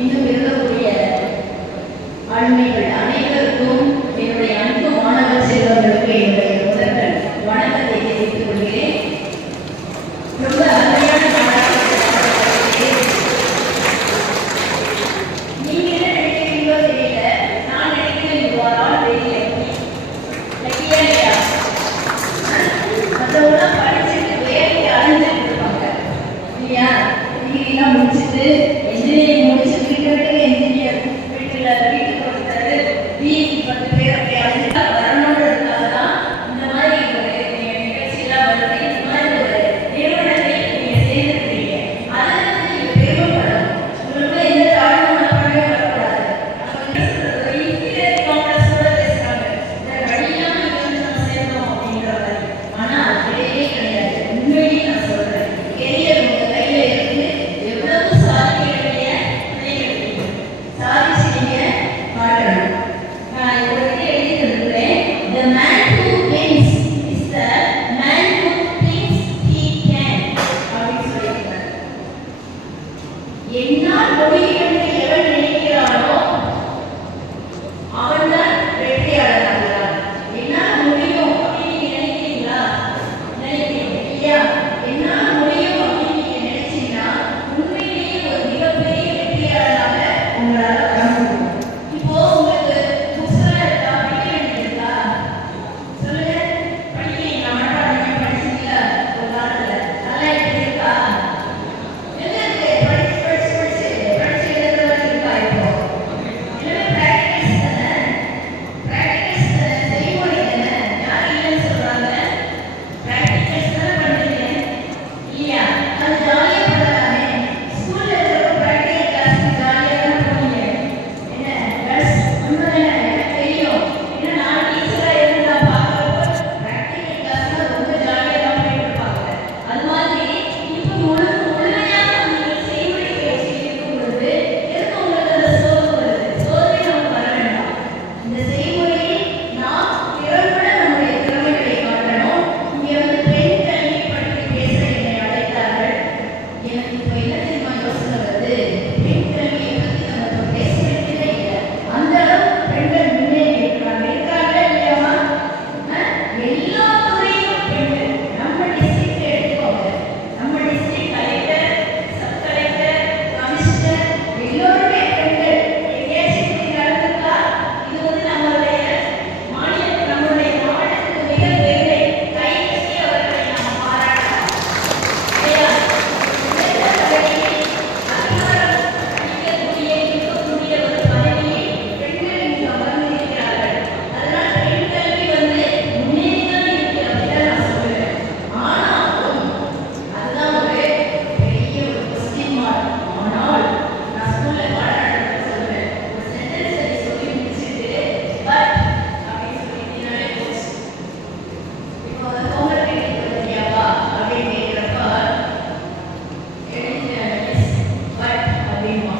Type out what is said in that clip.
இன்னும் இருக்கக்கூடிய ஆளுமைகள் அனைவருக்கும் என்னுடைய அன்பு மாணவ செல்வங்களுக்கு என்னுடைய முதல்கள் வணக்கத்தை தெரிவித்துக் கொள்கிறேன். ரொம்ப அருமையான நீங்க என்ன நினைக்கிறீங்களோ தெரியல, நான் நினைக்கிறேன் இவ்வாறால் தெரியல. லக்கியா இல்லையா? மற்றவங்களாம் படிச்சுட்டு வேலைக்கு அலைஞ்சிட்டு இருப்பாங்க இல்லையா? டிகிரிலாம் முடிச்சுட்டு என்ஜினியரிங் முடிச்சு வீட்டுக்கு என்ஜினியர் வீட்டுக்கு கொடுத்தாரு பிஇ 10 பேர் அப்படி அலைஞ்சிட்டா வரணுன்றதுக்காக தான் இந்த மாதிரி ஒரு நிகழ்ச்சியெல்லாம் வருது. இந்த மாதிரி ஒரு நிறுவனத்தை நீங்க சேர்ந்துருக்கீங்க. அதை நீங்க பெருமைப்படணும். உங்களுக்கு எந்த தாழ்வு மனப்பான்மையும் வரக்கூடாது. இன்ஜினியரிங் காங்கிரஸோட பேசுறாங்க, வழியாக நம்ம சேர்ந்தோம் அப்படின்ற மாதிரி. ஆனா அது கிடையவே கிடையாது. உண்மையிலேயே நான் சொல்றேன், கெரியர் உங்க கையில இருக்கு. எவ்வளவு சாதிக்க வேண்டிய பிள்ளைகள் சாதிச்சீங்க காட்டணும். நான் ஒரு இது எழுதி தந்துருக்கேன். The man who wins is the man who thinks he can அப்படின்னு சொல்லியிருக்காரு. என்னால் முடியும் என்று எவன் நினைக்கிறானோ அவன்தான் வெற்றியாளராகிறான். என்னால் முடியும் அப்படின்னு நீங்க நினைக்கிறீங்களா? நினைக்கிறீங்க இல்லையா? என்னால் முடியும் அப்படின்னு நீங்க நினைச்சீங்கன்னா உண்மையிலேயே ஒரு மிகப்பெரிய வெற்றியாளராக உங்களால வர முடியும். இப்போ உங்களுக்கு புக்ஸ்லாம் இருக்கா? படிக்க வேண்டியது இருக்கா? சொல்லுங்க. படிக்கிறீங்களா? மனப்பாடம் படிச்சீங்களா ஒரு காலத்துல? அதெல்லாம் இப்படி இருக்கா? என்ன இருக்கு? படிச்சு எழுதுறது இருக்கா? இப்போ எல்லாமே பிராக்டிகல்ஸ் தானே. பிராக்டிகல்ஸ் தானே, செய்முறை தானே. யார் இல்லைன்னு சொல்றாங்க? பிராக்டிகல்ஸ் தானே பண்றீங்க இல்லையா? அது ஜாலியா பண்ணலாமே. ஸ்கூல்ல இருக்கிற பிராக்டிகல் கிளாஸ்க்கு ஜாலியா தான் போனீங்க. என்ன கேர்ள்ஸ் உண்மைதானே? எனக்கு தெரியும். ஏன்னா நான் டீச்சரா இருந்து நான் பார்க்குறப்போ பிராக்டிகல் கிளாஸ்ல ரொம்ப ஜாலியா தான் போயிட்டு இருப்பாங்க. அது மாதிரி இப்போ முழுமையாக நீங்கள் செய்முறை பயிற்சி இருக்கும் பொழுது எதுக்கு உங்களுக்கு அந்த சோர்வு வருது? சோர்வே நமக்கு வர வேண்டாம். இந்த செய்முறையில் நாம் திறம்பட நம்முடைய திறமைகளை காட்டணும். இங்கே பெண் கல்வி பற்றி பேச என்னை அழைத்தார்கள். எனக்கு இப்போ என்ன தெரியுமா யோசனை வருது? பெண் கல்வியை பற்றி நம்ம இப்போ பேச வேண்டியதே இல்லை. அந்த அளவுக்கு பெண்கள் முன்னேறி இருக்கிறாங்க. இருக்காங்களா இல்லையாமா? எல்லா துறையிலும் பெண்கள். நம்ம டிஸ்ட்ரிக்ட் எடுத்துக்கோங்க. நம்ம district collector, sub collector, commissioner எல்லோருமே பெண்கள். எங்கேயாச்சும் இப்படி நடந்திருக்கா? இது நம்மளுடைய நம்மளுடைய மாவட்டத்துக்கு மிக பெருமை. கை கட்டி அவர்களை நாம் பாராட்டலாம் இல்லையா? இருக்கக்கூடிய ஒரு பதவியில் பெண்கள் இங்கு அமர்ந்திருக்கிறார்கள். அதனால் பெண் கல்வி முன்னேறிதான் இருக்கு அப்படின்னு நான் சொல்லுவேன். ஆனாலும் அதுதான் ஒரு பெரிய ஒரு கொஸ்டின் மார்க். ஆனால் நான் ஸ்கூல்ல பாடம் சொல்லுவேன், ஒரு சென்டென்ஸ் சொல்லி முடிச்சுட்டு பட் அப்படின்னு சொல்லிட்டீங்கன்னாலே போச்சு. இப்போ ஹோம்ஒர்க் எழுதிட்டு அப்படின்னு கேட்கிறப்ப எழுதிட்டேன் பட் அப்படின்னு